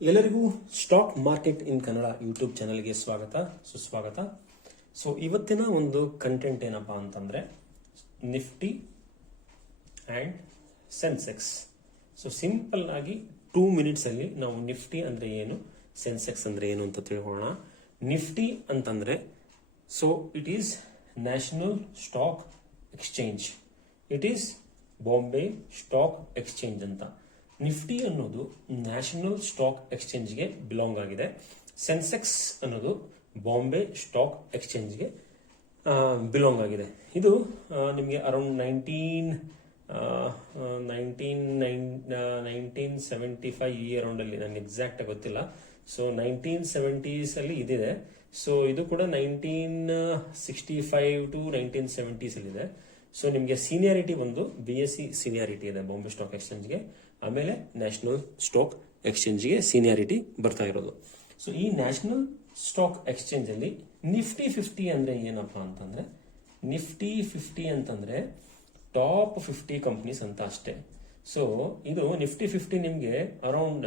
ಎಲ್ಲರಿಗೂ stock market in Kannada YouTube ಚಾನಲ್ಗೆ ಸ್ವಾಗತ ಸುಸ್ವಾಗತ. ಸೊ ಇವತ್ತಿನ ಒಂದು ಕಂಟೆಂಟ್ ಏನಪ್ಪಾ ಅಂತಂದ್ರೆ Nifty and Sensex. So simple ಆಗಿ 2 minutes ಅಲ್ಲಿ ನಾವು ನಿಫ್ಟಿ ಅಂದ್ರೆ ಏನು, ಸೆನ್ಸೆಕ್ಸ್ ಅಂದ್ರೆ ಏನು ಅಂತ ತಿಳ್ಕೊಳ್ಳೋಣ. ನಿಫ್ಟಿ ಅಂತಂದ್ರೆ so it is national stock exchange, it is Bombay stock exchange ಅಂತ. ನಿಫ್ಟಿ ಅನ್ನೋದು ನ್ಯಾಷನಲ್ ಸ್ಟಾಕ್ ಎಕ್ಸ್ಚೇಂಜ್ಗೆ ಬಿಲಾಂಗ್ ಆಗಿದೆ. ಸೆನ್ಸೆಕ್ಸ್ ಅನ್ನೋದು ಬಾಂಬೆ ಸ್ಟಾಕ್ ಎಕ್ಸ್ಚೇಂಜ್ಗೆ ಬಿಲಾಂಗ್ ಆಗಿದೆ. ಇದು ನಿಮಗೆ ಅರೌಂಡ್ 1975 ಈ ಅರೌಂಡ್ ಅಲ್ಲಿ, ನನಗೆ ಎಕ್ಸಾಕ್ಟ್ ಗೊತ್ತಿಲ್ಲ. ಸೊ 1970s ಅಲ್ಲಿ ಇದಿದೆ. ಸೊ ಇದು ಕೂಡ 1965 to 1970s ಅಲ್ಲಿ ಇದೆ. ಸೊ ನಿಮಗೆ ಸೀನಿಯಾರಿಟಿ ಒಂದು BSc ಸೀನಿಯಾರಿಟಿ ಇದೆ ಬಾಂಬೆ ಸ್ಟಾಕ್ ಎಕ್ಸ್ಚೇಂಜ್ಗೆ, ಆಮೇಲೆ ನ್ಯಾಷನಲ್ ಸ್ಟಾಕ್ ಎಕ್ಸ್ಚೇಂಜ್ಗೆ ಸೀನಿಯಾರಿಟಿ ಬರ್ತಾ ಇರೋದು. ಸೊ ಈ ನ್ಯಾಷನಲ್ ಸ್ಟಾಕ್ ಎಕ್ಸ್ಚೇಂಜ್ ಅಲ್ಲಿ ನಿಫ್ಟಿ 50 ಅಂದ್ರೆ ಏನಪ್ಪಾ ಅಂತಂದ್ರೆ, ನಿಫ್ಟಿ 50 ಅಂತಂದ್ರೆ ಟಾಪ್ 50 ಕಂಪ್ನೀಸ್ ಅಂತ ಅಷ್ಟೇ. ಸೊ ಇದು ನಿಫ್ಟಿ 50 ನಿಮ್ಗೆ ಅರೌಂಡ್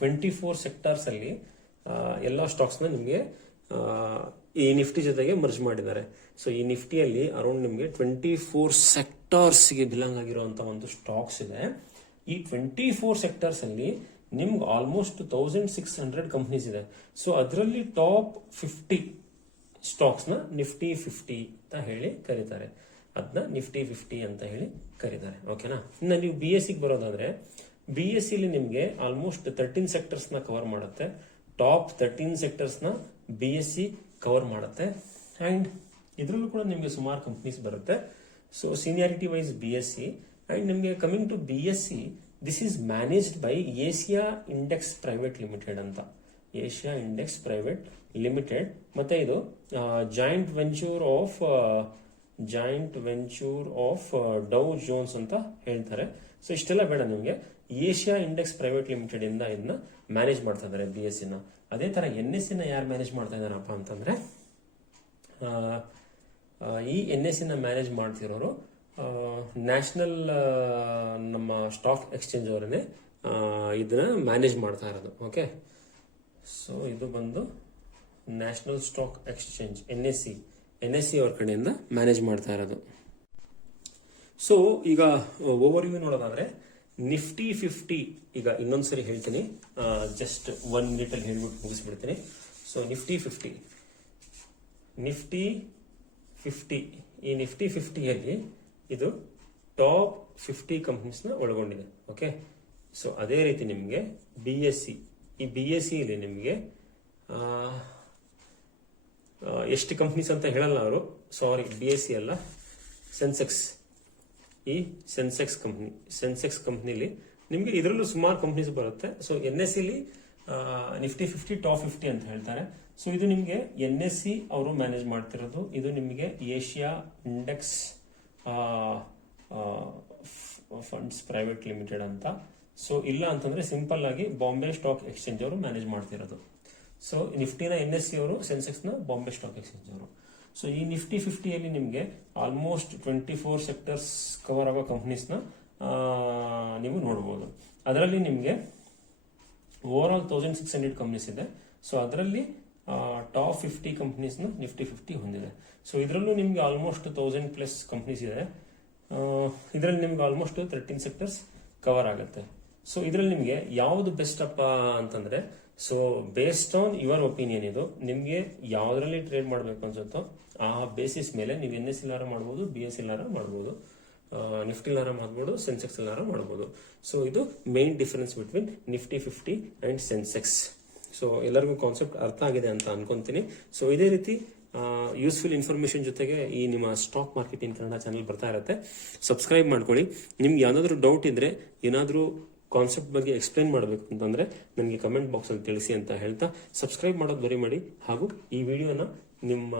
24 ಸೆಕ್ಟರ್ಸ್ ಅಲ್ಲಿ ಎಲ್ಲ ಸ್ಟಾಕ್ಸ್ ನ ನಿಮ್ಗೆ ಈ ನಿಫ್ಟಿ ಜೊತೆಗೆ ಮರ್ಜ್ ಮಾಡಿದ್ದಾರೆ. ಸೊ ಈ ನಿಫ್ಟಿಯಲ್ಲಿ ಅರೌಂಡ್ ನಿಮಗೆ 24 ಸೆಕ್ಟರ್ಸ್ಗೆ ಬಿಲಾಂಗ್ ಆಗಿರುವಂತಹ ಒಂದು ಸ್ಟಾಕ್ಸ್ ಇದೆ. ಈ 24 ಸೆಕ್ಟರ್ಸ್ ಅಲ್ಲಿ ನಿಮ್ಗೆ ಆಲ್ಮೋಸ್ಟ್ 1600 ಕಂಪ್ನೀಸ್ ಇದೆ. ಸೊ ಅದರಲ್ಲಿ ಟಾಪ್ 50 ಸ್ಟಾಕ್ಸ್ ನ ನಿಫ್ಟಿ 50 ಅಂತ ಹೇಳಿ ಕರೀತಾರೆ. ಅದನ್ನ ನಿಫ್ಟಿ 50 ಅಂತ ಹೇಳಿ ಕರೀತಾರೆ. ಓಕೆನಾ? ಇನ್ನು ನೀವು BSc ಬರೋದಾದ್ರೆ BSc ಅಲ್ಲಿ ನಿಮ್ಗೆ ಆಲ್ಮೋಸ್ಟ್ 13 ಸೆಕ್ಟರ್ಸ್ ನ ಕವರ್ ಮಾಡುತ್ತೆ. ಟಾಪ್ 13 ಸೆಕ್ಟರ್ಸ್ ನ BSc ಕವರ್ ಮಾಡುತ್ತೆ. ಅಂಡ್ ಇದರಲ್ಲೂ ಕೂಡ ನಿಮಗೆ ಸುಮಾರು ಕಂಪ್ನೀಸ್ ಬರುತ್ತೆ. So seniority wise BSc and ನಿಮಗೆ coming to BSc, this is managed by Asia index private limited ಅಂತ. ಏಷ್ಯಾ ಇಂಡೆಕ್ಸ್ ಪ್ರೈವೇಟ್ ಲಿಮಿಟೆಡ್, ಮತ್ತೆ ಇದು joint venture of Dow Jones ಅಂತ ಹೇಳ್ತಾರೆ. ಸೊ ಇಷ್ಟೆಲ್ಲ ಬೇಡ ನಿಮಗೆ, ಏಷ್ಯಾ ಇಂಡೆಕ್ಸ್ ಪ್ರೈವೇಟ್ ಲಿಮಿಟೆಡ್ ಇಂದ ಇದನ್ನ ಮ್ಯಾನೇಜ್ ಮಾಡ್ತಾ ಇದ್ದಾರೆ BSc ನ. ಅದೇ ತರ NSE ನ ಯಾರು ಮ್ಯಾನೇಜ್ ಮಾಡ್ತಾ ಇದ್ದಾರಪ್ಪ ಅಂತಂದ್ರೆ, ಈ NSE ನ ಮ್ಯಾನೇಜ್ ಮಾಡ್ತಿರೋರು ನ್ಯಾಷನಲ್ ನಮ್ಮ ಸ್ಟಾಕ್ ಎಕ್ಸ್ಚೇಂಜ್ ಅವರನ್ನೇ ಇದನ್ನ ಮ್ಯಾನೇಜ್ ಮಾಡ್ತಾ ಇರೋದು. ಓಕೆ, ಸೊ ಇದು ಬಂದು ನ್ಯಾಷನಲ್ ಸ್ಟಾಕ್ ಎಕ್ಸ್ಚೇಂಜ್ NSE ಅವ್ರ ಕಡೆಯಿಂದ ಮ್ಯಾನೇಜ್ ಮಾಡ್ತಾ ಇರೋದು. ಸೊ ಈಗ ಓವರ್ ವ್ಯೂ ನೋಡೋದಾದ್ರೆ ನಿಫ್ಟಿ 50 ಈಗ ಇನ್ನೊಂದ್ಸರಿ ಹೇಳ್ತೀನಿ, ಜಸ್ಟ್ 1 minute ಅಲ್ಲಿ ಹೇಳ್ಬಿಟ್ಟು ಮುಗಿಸ್ಬಿಡ್ತೀನಿ. ಸೊ ನಿಫ್ಟಿ 50 ಈ ನಿಫ್ಟಿ 50ಯಲ್ಲಿ ಇದು ಟಾಪ್ 50 ಕಂಪ್ನೀಸ್ ನ ಒಳಗೊಂಡಿದೆ. ಓಕೆ, ಸೊ ಅದೇ ರೀತಿ ನಿಮಗೆ BSc, ಈ BSc ಇಲ್ಲಿ ನಿಮಗೆ ಎಷ್ಟು ಕಂಪ್ನೀಸ್ ಅಂತ ಹೇಳಲ್ಲ ಅವರು, ಸಾರಿ BSc ಅಲ್ಲ, ಸೆನ್ಸೆಕ್ಸ್. ಈ ಸೆನ್ಸೆಕ್ಸ್ ಕಂಪ್ನಿಲಿ ನಿಮ್ಗೆ ಇದರಲ್ಲೂ ಸುಮಾರು ಕಂಪ್ನೀಸ್ ಬರುತ್ತೆ. ಸೊ NSE ನಿಫ್ಟಿ 50 ಟಾಪ್ 50 ಅಂತ ಹೇಳ್ತಾರೆ. ಸೊ ಇದು ನಿಮ್ಗೆ NSE ಅವರು ಮ್ಯಾನೇಜ್ ಮಾಡ್ತಿರೋದು. ಇದು ನಿಮಗೆ Asia index funds private limited ಅಂತ. ಸೊ ಇಲ್ಲ ಅಂತಂದ್ರೆ ಸಿಂಪಲ್ ಆಗಿ ಬಾಂಬೆ ಸ್ಟಾಕ್ ಎಕ್ಸ್ಚೇಂಜ್ ಅವರು ಮ್ಯಾನೇಜ್ ಮಾಡ್ತಿರೋದು. ಸೊ ನಿಫ್ಟಿನ NSE ಅವರು, ಸೆನ್ಸೆಕ್ಸ್ ನ ಬಾಂಬೆ ಸ್ಟಾಕ್ ಎಕ್ಸ್ಚೇಂಜ್ ಅವರು. ಸೊ ಈ ನಿಫ್ಟಿ 50ಯಲ್ಲಿ ನಿಮಗೆ ಆಲ್ಮೋಸ್ಟ್ 24 ಸೆಕ್ಟರ್ಸ್ ಕವರ್ ಆಗೋ ಕಂಪ್ನೀಸ್ ನ ನೀವು ನೋಡಬಹುದು. ಅದರಲ್ಲಿ ನಿಮಗೆ ಓವರ್ ಆಲ್ 1600 ಕಂಪ್ನೀಸ್ ಇದೆ. ಸೊ ಅದರಲ್ಲಿ ಟಾಪ್ 50 ಕಂಪ್ನೀಸ್ ನ ನಿಫ್ಟಿ 50 ಹೊಂದಿದೆ. ಸೊ ಇದರಲ್ಲೂ ನಿಮ್ಗೆ ಆಲ್ಮೋಸ್ಟ್ 1000+ ಕಂಪ್ನೀಸ್ ಇದೆ. ಇದರಲ್ಲಿ ನಿಮ್ಗೆ ಆಲ್ಮೋಸ್ಟ್ 13 ಸೆಕ್ಟರ್ಸ್ ಕವರ್ ಆಗುತ್ತೆ. ಸೊ ಇದರಲ್ಲಿ ನಿಮ್ಗೆ ಯಾವ್ದು ಬೆಸ್ಟ್ ಅಪ್ಪ ಅಂತಂದ್ರೆ, so based on your opinion, ಇದು ನಿಮ್ಗೆ ಯಾವ್ದ್ರಲ್ಲಿ ಟ್ರೇಡ್ ಮಾಡ್ಬೇಕು ಅನ್ಸುತ್ತೋ ಆ ಬೇಸಿಸ್ ಮೇಲೆ ನೀವು NSE ಲಾರ ಮಾಡ್ಬೋದು, BSc ಲಾರ ಮಾಡ್ಬೋದು, ನಿಫ್ಟಿ ಲಾರ ಮಾಡ್ಬೋದು, ಸೆನ್ಸೆಕ್ಸ್ ಲಾರ ಮಾಡ್ಬೋದು. ಸೊ ಇದು main difference between Nifty 50 and Sensex. So ಎಲ್ಲರಿಗೂ ಕಾನ್ಸೆಪ್ಟ್ ಅರ್ಥ ಆಗಿದೆ ಅಂತ ಅನ್ಕೊಂತೀನಿ. ಸೊ ಇದೇ ರೀತಿ ಯೂಸ್ಫುಲ್ ಇನ್ಫಾರ್ಮೇಶನ್ ಜೊತೆಗೆ ಈ ನಿಮ್ಮ stock market in Kannada channel ಬರ್ತಾ ಇರುತ್ತೆ. ಸಬ್ಸ್ಕ್ರೈಬ್ ಮಾಡ್ಕೊಳ್ಳಿ. ನಿಮ್ಗೆ ಯಾವ್ದಾದ್ರು ಡೌಟ್ ಇದ್ರೆ, ಏನಾದ್ರೂ ಕಾನ್ಸೆಪ್ಟ್ ಬಗ್ಗೆ ಎಕ್ಸ್ಪ್ಲೈನ್ ಮಾಡಬೇಕು ಅಂತಂದ್ರೆ ನನಗೆ ಕಮೆಂಟ್ ಬಾಕ್ಸ್ ಅಲ್ಲಿ ತಿಳಿಸಿ ಅಂತ ಹೇಳ್ತಾ, ಸಬ್ಸ್ಕ್ರೈಬ್ ಮಾಡೋದು ಮರಿ ಮಾಡಿ. ಹಾಗೂ ಈ ವಿಡಿಯೋನ ನಿಮ್ಮ